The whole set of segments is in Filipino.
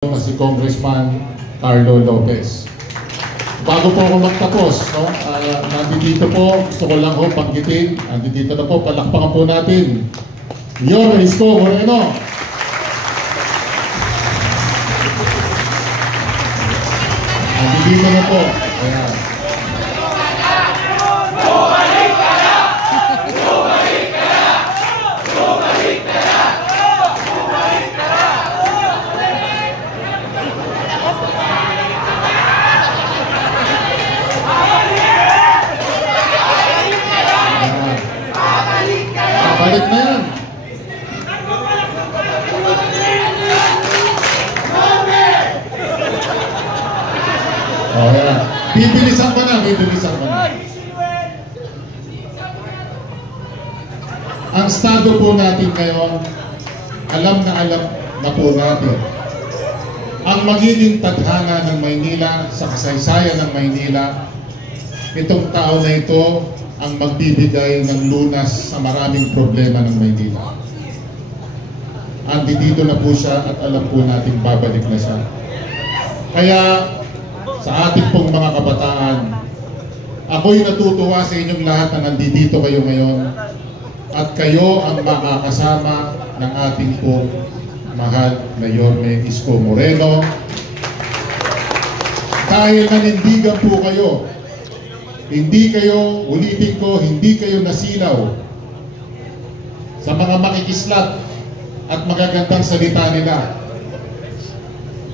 na si Congressman Carlo Lopez. Bago po ako magtapos, no, nandito po, gusto ko lang ho panggitin, nandito na po, palakpakan po natin. Yorme Isko Moreno. Nandito na po. Ayan. Balik na yan. Oh, yan. Bibilisan pa na, bibilisan pa na. Ang estado po natin ngayon, alam na po natin ang magiging tadhana ng Maynila sa kasaysayan ng Maynila. Itong taon na ito ang magbibigay ng lunas sa maraming problema ng Maynila. Andito na po siya at alam po natin babalik na siya. Kaya sa ating pong mga kabataan, ako'y natutuwa sa inyong lahat na nandito kayo ngayon at kayo ang makakasama ng ating pong mahal na Yorme Isko Moreno. Dahil nanindigan po kayo, hindi kayo, ulitin ko, hindi kayo nasilaw sa mga makikislat at magagandang salita nila.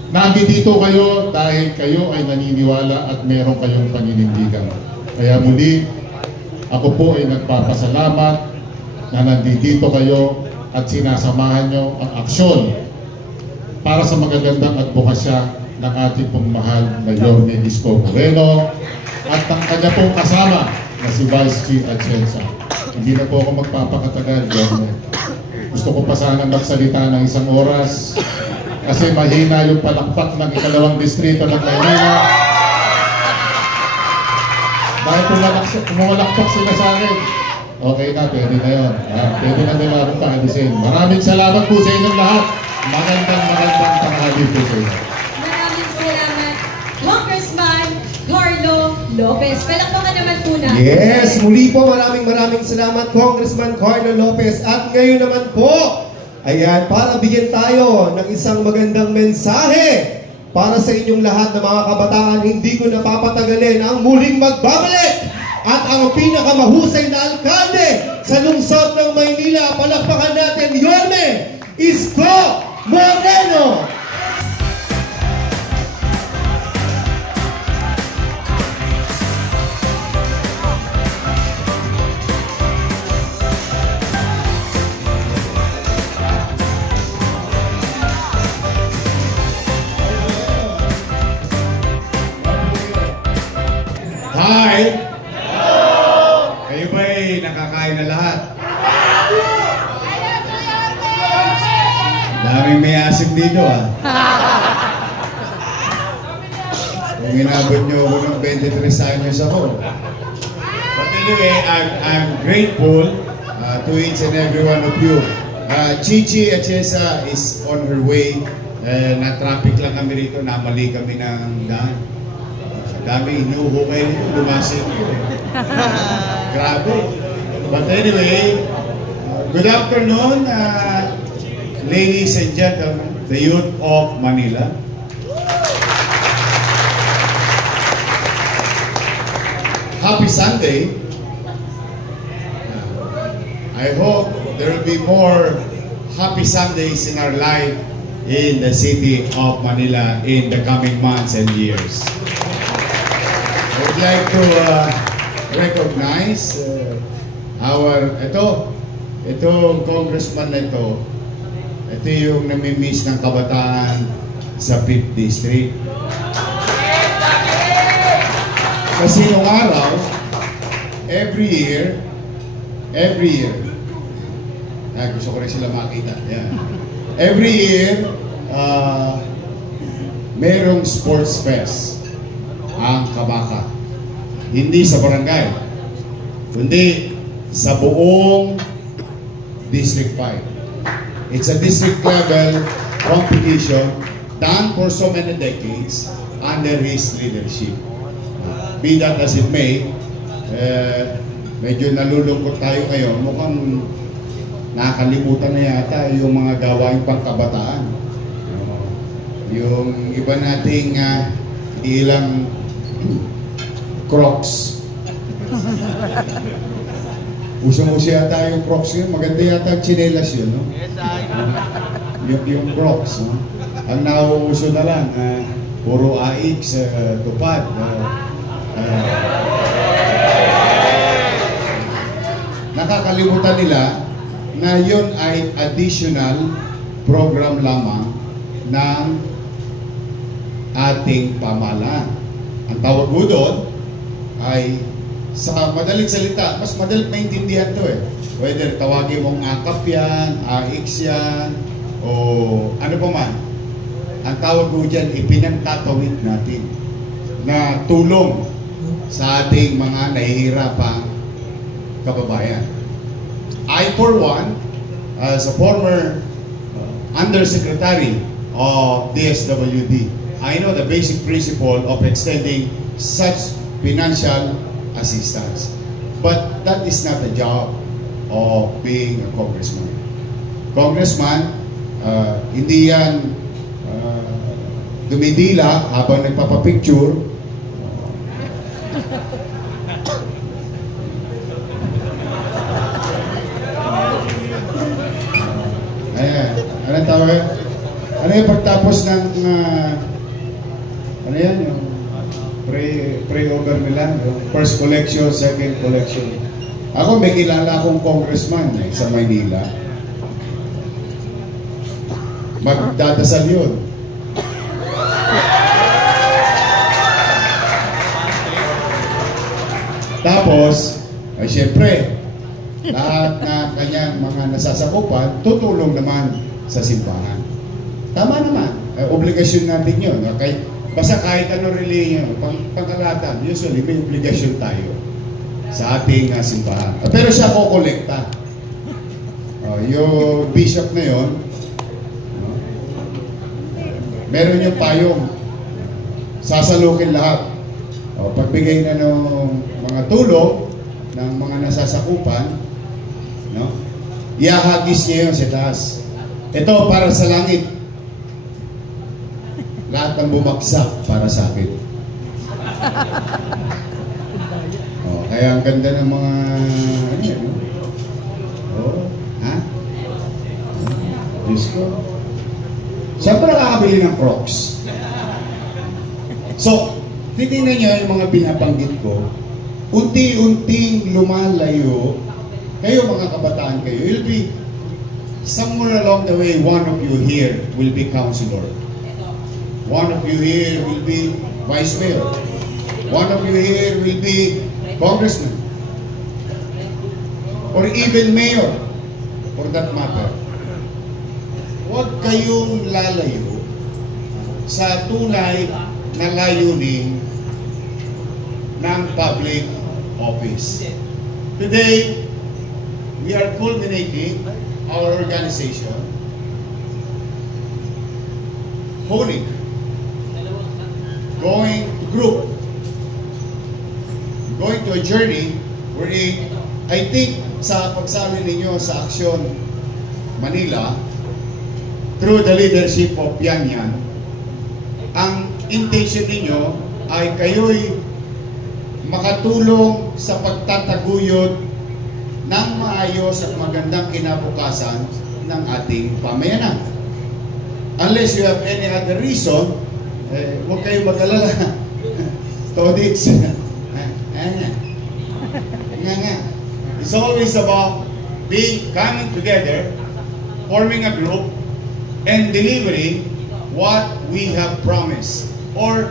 Nandito kayo dahil kayo ay naniniwala at meron kayong paninindigan. Kaya muli, ako po ay nagpapasalamat na nandito kayo at sinasamahan nyo ang aksyon para sa magagandang advokasya ng ating pong mahal na Yorme Isko Moreno at ang kanya pong kasama na si Vice Chief Atienza. Hindi na po ako magpapakatagal, Yorme. Gusto ko pa sana magsalita ng 1 oras kasi mahina yung palakpak ng 2nd distrito ng Maynila. Dahil pumalakpak sila sa akin, okay na, pwede na yun. Pwede na nila akong paalisin. Maraming salamat po sa inyong lahat. Magandang tanghali po sa inyo. Maraming salamat, Congressman Carlo Lopez. Palakpakan naman po natin. Yes, muli po maraming salamat Congressman Carlo Lopez. At ngayon naman po, ayan, para bigyan tayo ng isang magandang mensahe para sa inyong lahat na mga kabataan, hindi ko napapatagalin ang muling magbabalik at ang pinakamahusay na alkalde sa lungsod ng Maynila. Palakpakan natin, Yorme Isko Moreno! Hi! Kayo ba'y nakakain na lahat? Daming may asim dito Kung inabot nyo ako ng 23 anyos ako. But anyway, I'm grateful to each and every one of you. Chichi Atienza is on her way. Na-traffic lang kami rito, namali kami ng daan. Dami inuhukay nito, lumasin nito. Grabe. But anyway, good afternoon, ladies and gentlemen, the youth of Manila. Happy Sunday. I hope there will be more happy Sundays in our life in the city of Manila in the coming months and years. I would like to recognize itong congressman na ito yung namimiss ng kabataan sa 5th District. Kasi yung araw, every year, gusto ko rin sila makita. Yeah. Every year, merong sports fest ang Kabaka. Hindi sa barangay, kundi sa buong District 5. It's a district level competition done for so many decades under his leadership. Be that as it may, medyo nalulungkot tayo ngayon. Mukhang nakalimutan na yata yung mga gawaing pangkabataan. Yung iba nating ilang Crocs. Usong-uso yata yung Crocs yun. Maganda yata ang tsinelas yun, no? Yung Crocs, no? Ang nauuso na lang, puro AX, tupad. Nakakalimutan nila na yun ay additional program lamang ng ating pamahalaan. Ang tawag mo doon ay, sa madaling salita, mas madaling maintindihan to eh. Whether tawagin mong AKAP yan, AX yan, o ano pa man. Ang tawag mo dyan, ipinagtatawid natin na tulong sa ating mga nahihirapang kababayan. I, for one, as a former Undersecretary of DSWD, I know the basic principle of extending such financial assistance. But that is not the job of being a congressman. Congressman, hindi yan dumidila habang nagpapapicture. Ayan, anong tawag? Ano yung pagtapos ng ano yan, yung pre-over nila, yung first collection, second collection. Ako may kilala akong congressman sa Maynila. Magdadasal yun. Tapos, ay syempre, lahat na kanyang mga nasasakupan, tutulong naman sa simbahan. Tama naman. Obligasyon natin yun. Okay? Basta kahit ano religion, pangkalatan, usually may obligasyon tayo sa ating simbahan. Pero siya kukolekta. Yung bishop na yun, meron yung payong. Sasalukin lahat. Pagbigay na ng mga tulong ng mga nasasakupan, no? Iahagis niya yun sa taas. Ito para sa langit. Lahat ng bumagsak para sa akin. Kaya ang ganda ng mga ano yan, no? Ha? Diyos ko. Saan pa nakakabili ng Crocs? So, titignan nyo yung mga binabanggit ko, unti-unting lumalayo, kayo mga kabataan kayo, you'll be, somewhere along the way, one of you here will be counselor. One of you here will be vice mayor. One of you here will be congressman. Or even mayor, for that matter. Huwag kayong lalayo sa tunay na layunin ng public office. Today, we are culminating our organization, honing, going to group, going to a journey wherein I think sa pagsali ninyo sa Aksyon Manila through the leadership of Yan Yan, ang intention ninyo ay kayo'y makatulong sa pagtataguyod ng maayos at magandang kinabukasan ng ating pamayanan. Unless you have any other reason, huwag kayong mag-alala. Todits. It's always about coming together, forming a group, and delivering what we have promised, or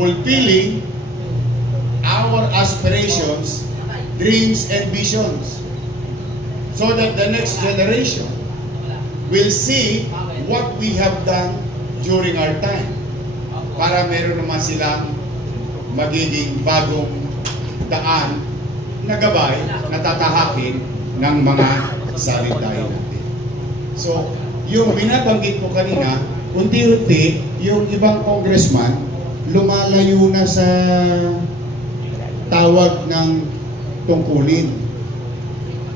fulfilling our aspirations, dreams, and visions, so that the next generation will see what we have done during our time, para meron naman silang magiging bagong daan na gabay na tatahakin ng mga salitahin natin. So, yung binabanggit ko kanina unti-unti, yung ibang congressman, lumalayo na sa tawag ng tungkulin.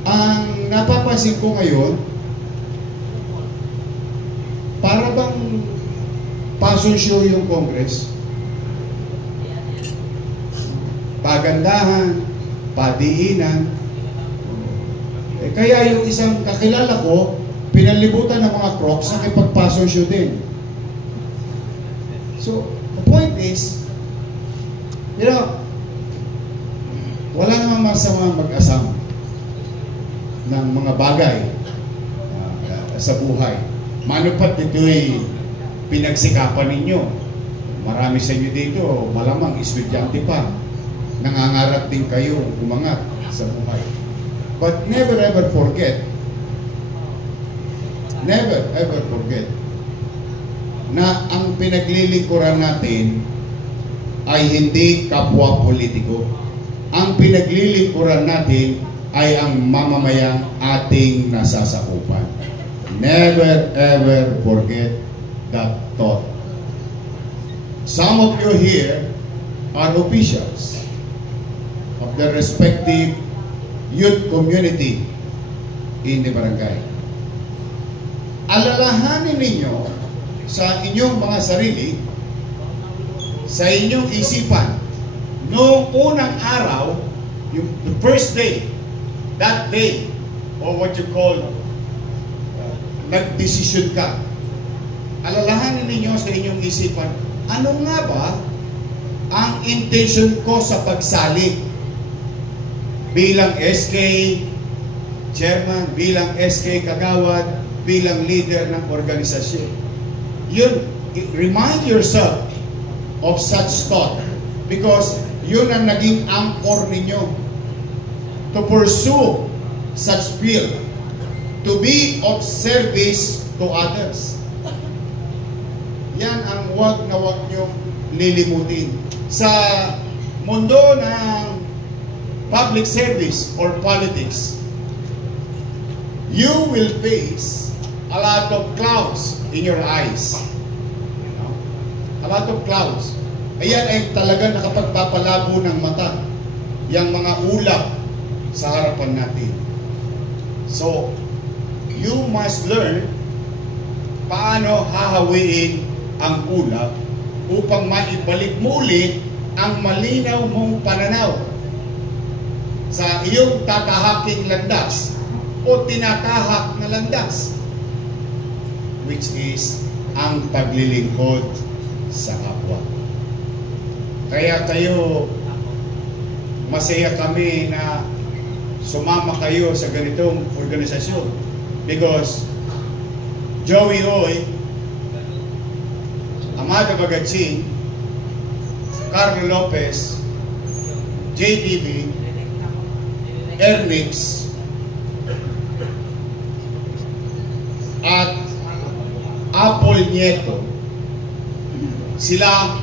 Ang napapansin ko ngayon, para bang passion show yung Congress. Pagandahan, padiinan. Kaya yung isang kakilala ko, pinalibutan ng mga crocs na ipag-passion show din. So, the point is, you know, wala namang masama mag-asam ng mga bagay sa buhay. Manupat ito'y pinagsikapan ninyo. Marami sa inyo dito, malamang estudyante pa. Nangangarap din kayo umangat sa buhay. But never ever forget na ang pinaglilingkuran natin ay hindi kapwa politiko. Ang pinaglilingkuran natin ay ang mamamayang ating nasasakupan. Never ever forget that thought. Some of you here are officials of the respective youth community in the barangay. Alalahanin ninyo sa inyong mga sarili, sa inyong isipan, noong unang araw, the first day, that day, or what you call, nagdesisyon ka. Alalahanin ninyo sa inyong isipan, ano nga ba ang intention ko sa pagsali bilang SK chairman, bilang SK kagawad, bilang leader ng organisasyon. Yun, remind yourself of such thought because yun ang naging anchor ninyo to pursue such field, to be of service to others. Yan ang wag na wag niyong lilimutin. Sa mundo ng public service or politics, you will face a lot of clouds in your eyes. You know? A lot of clouds. Ayan ay talaga nakapagpapalabo ng mata. Yang mga ulap sa harapan natin. So, you must learn paano hahawiin ang ulap upang maibalik mo ulit ang malinaw mong pananaw sa iyong tatahaking landas o tinatahak na landas, which is ang paglilingkod sa kapwa. Kaya kayo, masaya kami na sumama kayo sa ganitong organisasyon because Joey Oy, Amado Bagachin, Carlo Lopez, JTV, Ernix, at Apple Nieto, sila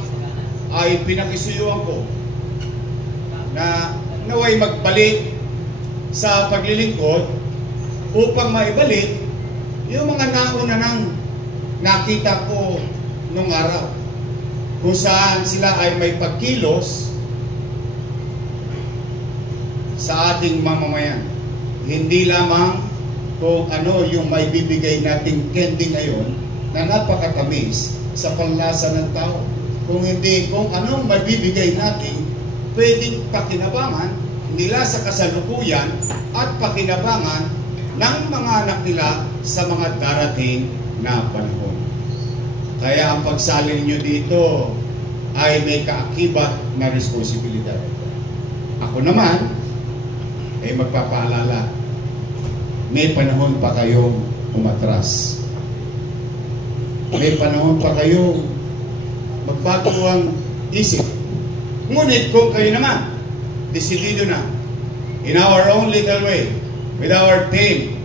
ay pinakisuyuan ko na naway magbalik sa paglilingkod upang maibalik yung mga nauna nang nakita ko nung araw kung saan sila ay may pagkilos sa ating mamamayan. Hindi lamang kung ano yung may bibigay nating candy ngayon na napakatamis sa panlasa ng tao. Kung hindi, kung anong may bibigay natin pwedeng pakinabangan nila sa kasalukuyan at pakinabangan ng mga anak nila sa mga darating na panahon. Kaya ang pagsali niyo dito ay may kaakibat na responsibilidad. Ako naman ay magpapaalala, may panahon pa kayong umatras. May panahon pa kayong magbago ang isip. Ngunit kung kayo naman, desidido na, in our own little way, with our team,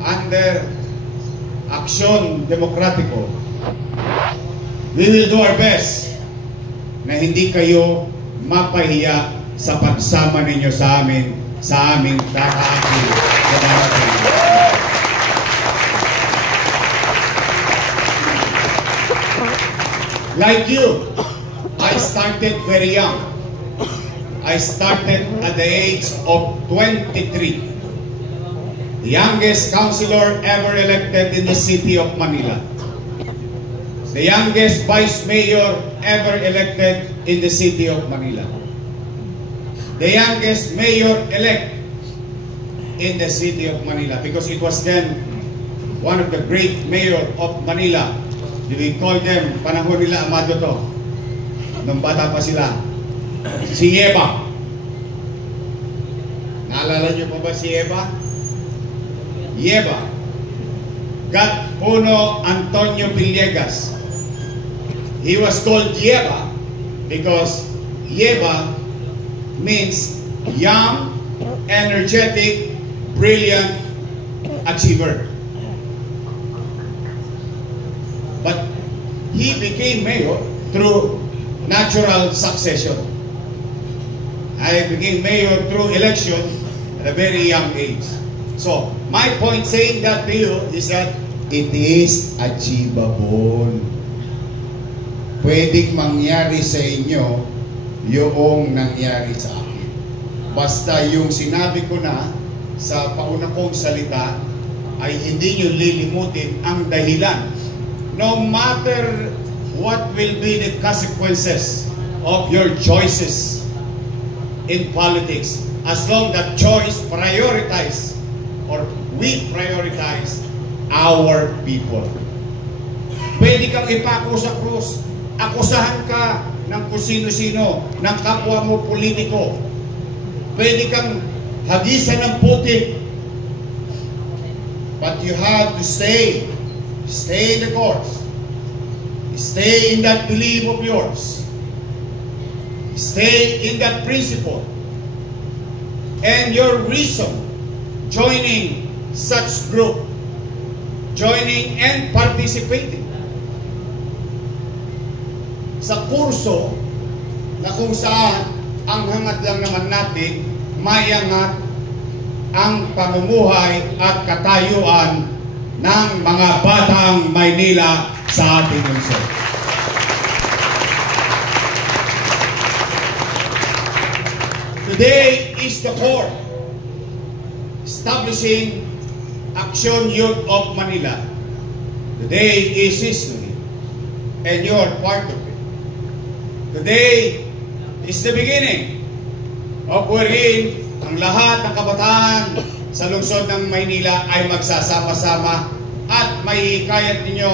under Aksyon Demokratiko, we will do our best na hindi kayo mapahiya sa pagsama ninyo sa amin, sa aming kakaakil sa darating. Like you, I started very young. I started at the age of 23. The youngest councilor ever elected in the city of Manila. The youngest vice mayor ever elected in the city of Manila. The youngest mayor-elect in the city of Manila, because it was then one of the great mayor of Manila. We call them, panahon nila Amado to, nung bata pa sila, si Yeba. Naalala niyo pa ba si Yeba? Yeba. Gatpuno Antonio Villegas. He was called Yeba because Yeba means young, energetic, brilliant achiever. But he became mayor through natural succession. I became mayor through election at a very young age. So, my point saying that to you is that it is achievable. Pwedeng mangyari sa inyo yung nangyari sa akin. Basta yung sinabi ko na sa pauna kong salita ay hindi nyo lilimutin ang dahilan. No matter what will be the consequences of your choices in politics, as long that choice prioritize or we prioritize our people. Pwede kang ipako sa krus, akusahan ka ng kung sino-sino, ng kapwa mo politiko. Pwede kang hagisan ng putik. But you have to stay in the course. Stay in that belief of yours. Stay in that principle. And your reason joining such group, joining and participating sa kurso na kung saan ang hangat lang naman natin mayangat ang pamumuhay at katayuan ng mga batang Maynila sa ating lungsod. Today is the core, establishing Action Youth of Manila. Today is history, and you are part of it. Today is the beginning of wherein ang lahat ng kabataan sa lungsod ng Maynila ay magsasama-sama at may hikayat ninyo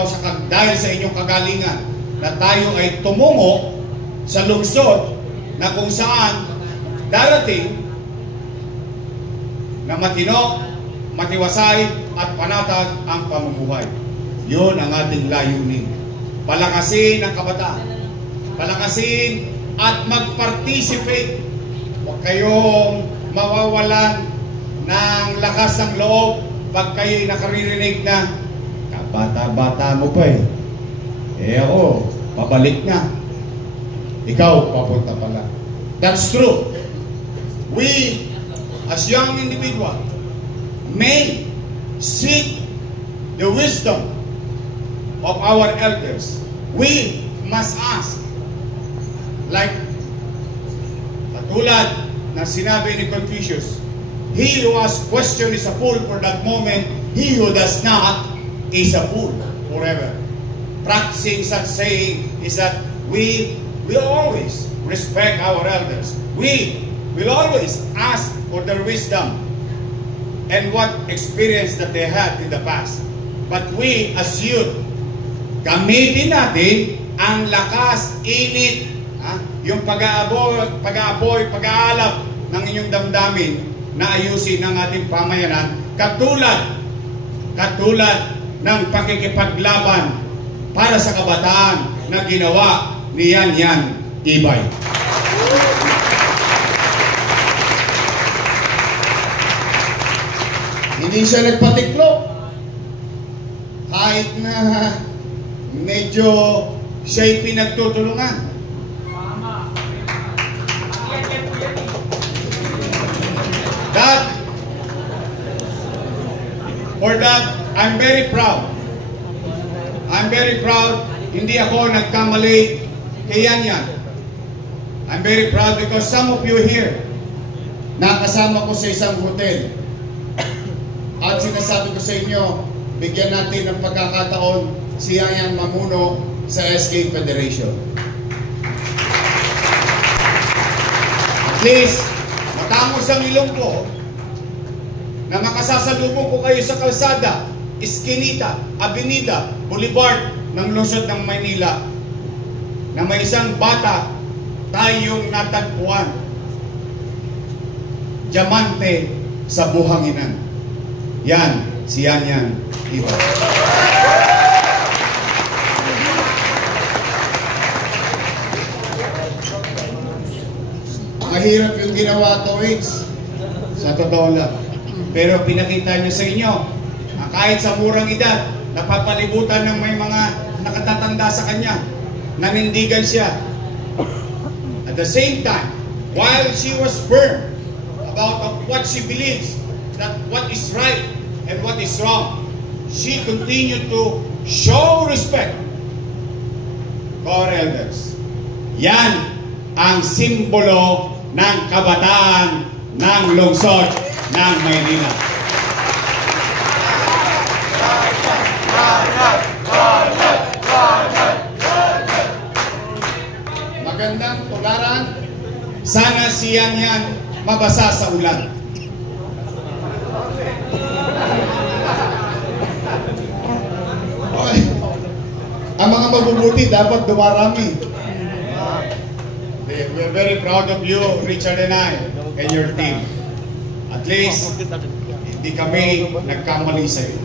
dahil sa inyong kagalingan na tayo ay tumungo sa lungsod na kung saan darating na matino, matiwasay at panatag ang pamumuhay. Yun ang ating layunin. Palakasin ang kabataan. Palakasin at mag-participate. Huwag kayong mawawalan ng lakas ng loob pag kayo'y nakaririnig na kabata-bata mo pa eh. Eh ako, pabalik na. Ikaw, papunta pala. That's true. We, as young individuals, may seek the wisdom of our elders. We must ask. Like, katulad na sinabi ni Confucius, he who asks question is a fool for that moment, he who does not is a fool forever. Practicing such saying is that we will always respect our elders. We will always ask for their wisdom and what experience that they had in the past. But we as youth, gamitin natin ang lakas, init, yung pag-aapoy, pag-aalap ng inyong damdamin na ayusin ang ating pamayanan katulad ng pakikipaglaban para sa kabataan na ginawa ni Yan Yan Tibay. Hindi siya nagpatiklop kahit na medyo siya'y pinagtutulungan. For that, I'm very proud. I'm very proud hindi ako nagkamali kay Yan. I'm very proud because some of you here, nakasama ko sa isang hotel. At sinasabi ko sa inyo, bigyan natin ng pagkakataon si Yan mamuno sa SK Federation. At least, matangos ang ilong ko na makasasalubong ko kayo sa kalsada, Eskinita, Avenida, Boulevard ng lungsod ng Maynila na may isang bata tayong natagpuan, diamante sa buhanginan. Yan, si Yan Iba. Mahirap yung ginawa to, Wix. Sa totoo lang. Pero pinakita niyo sa inyo, kahit sa murang edad, napapalibutan ng may mga nakatatanda sa kanya, nanindigan siya. At the same time, while she was firm about what she believes, that what is right and what is wrong, she continued to show respect to our elders. Yan ang simbolo ng kabataan ng lungsod ng Maynila. Magandang tularan. Sana si Yan mabasa sa ulan. Okay. Ang mga mabubuti dapat dumarami. We're very proud of you, Richard and I, and your team. At least, hindi kami nagkamali sa iyo.